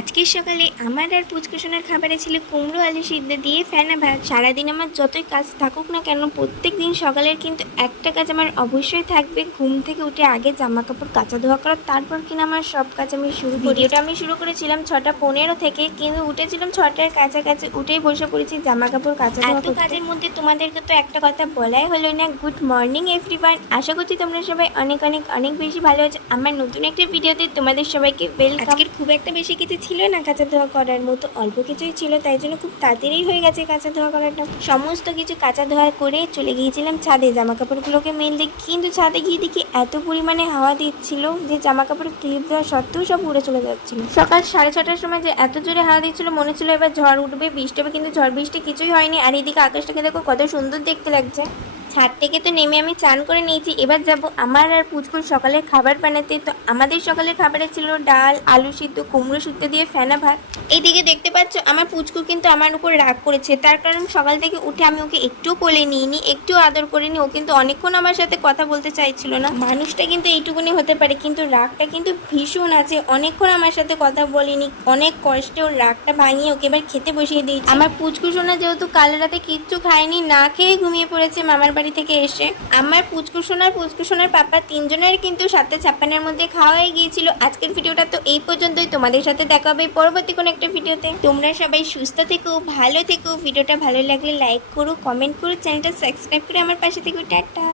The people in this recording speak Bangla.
আজকের সকালে আমার আর পুচকুসোনার খাবারে ছিল কুমড়ো আলু সিদ্ধ দিয়ে ফেনা ভাত। সারাদিন আমার যতই কাজ থাকুক না কেন, প্রত্যেক দিন সকালের কিন্তু একটা কাজ আমার অবশ্যই থাকবে, ঘুম থেকে উঠে আগে জামা কাপড় কাচা ধোয়া করা, তারপর কিনা আমার সব কাজ আমি শুরু করি। ভিডিওটা আমি শুরু করেছিলাম 6:15 থেকে, কিন্তু উঠেছিলাম 6টার কাছাকাছি, উঠেই বসে পড়েছি জামা কাপড় কাচা ধোয়া। এত কাজের মধ্যে তোমাদেরকে তো একটা কথা বলাই হলো না। গুড মর্নিং এভরিওয়ান, আশা করছি তোমরা সবাই অনেক অনেক অনেক বেশি ভালো আছো। আমার নতুন একটা ভিডিওতে তোমাদের সবাইকে ওয়েলকাম। আজকের খুব একটা বেশি কিছু ছিল না কাঁচা ধোয়া করার মতো, অল্প কিছুই ছিল, তাই জন্য খুব তাড়াতাড়ি হয়ে গেছে কাঁচা ধোয়া করাটা। সমস্ত কিছু কাঁচা ধোয়া করে চলে গিয়েছিলাম ছাদে জামা কাপড়গুলোকে মেলতে, কিন্তু ছাদে গিয়ে দেখি এত পরিমাণে হাওয়া দিচ্ছিল যে জামা কাপড় ক্লিপ দেওয়া সত্ত্বেও সব উড়ে চলে যাচ্ছিল। সকাল 6:30টার সময় যে এত জোরে হাওয়া দিচ্ছিল, মনে হচ্ছিল এবার ঝড় উঠবে, বৃষ্টি হবে, কিন্তু ঝড় বৃষ্টি কিছুই হয়নি। আর এদিকে আকাশটাকে দেখো কত সুন্দর দেখতে লাগছে। ছাদ থেকে তো নেমে আমি চান করে নিয়েছি, এবার যাব আমার আর পুচকুর সকালের খাবার বানাতে। তো আমাদের সকালের খাবারে ছিল ডাল, আলু সিদ্ধ, কুমড়ো সিদ্ধ দিয়ে ফেনা ভাত। এইদিকে দেখতে পাচ্ছ আমার পুচকু কিন্তু আমার উপর রাগ করেছে, তার কারণ সকাল থেকে উঠে আমি ওকে একটু কোলে নিইনি, একটু আদর করিনি। ও কিন্তু অনেকক্ষণ আমার সাথে কথা বলতে চাইছিল না। মানুষটা কিন্তু এইটুকুনি হতে পারে, কিন্তু রাগটা কিন্তু ভীষণ আছে। অনেকক্ষণ আমার সাথে কথা বলিনি, অনেক কষ্টে ওর রাগটা ভাঙিয়ে ওকে এবার খেতে বসিয়ে দিয়েছি। আমার পুচকু সোনা যেহেতু কাল রাতে কিচ্ছু খায়নি, না খেয়ে ঘুমিয়ে পড়েছে মামার বাড়ি থেকে এসে। আমার পুচকু সোনার পাপা তিনজনের কিন্তু 7:56-এর মধ্যে খাওয়া হয়ে গিয়েছিল। আজকের ভিডিওটা তো এই পর্যন্তই, তোমাদের সাথে দেখা হবে পরবর্তী কোনো একটা ভিডিওতে। তোমরা সবাই সুস্থ থেকো, ভালো থেকো। ভিডিওটা ভালো লাগলে লাইক করো, কমেন্ট করো, চ্যানেলটা সাবস্ক্রাইব করে আমার পাশে থেকো। টাটা।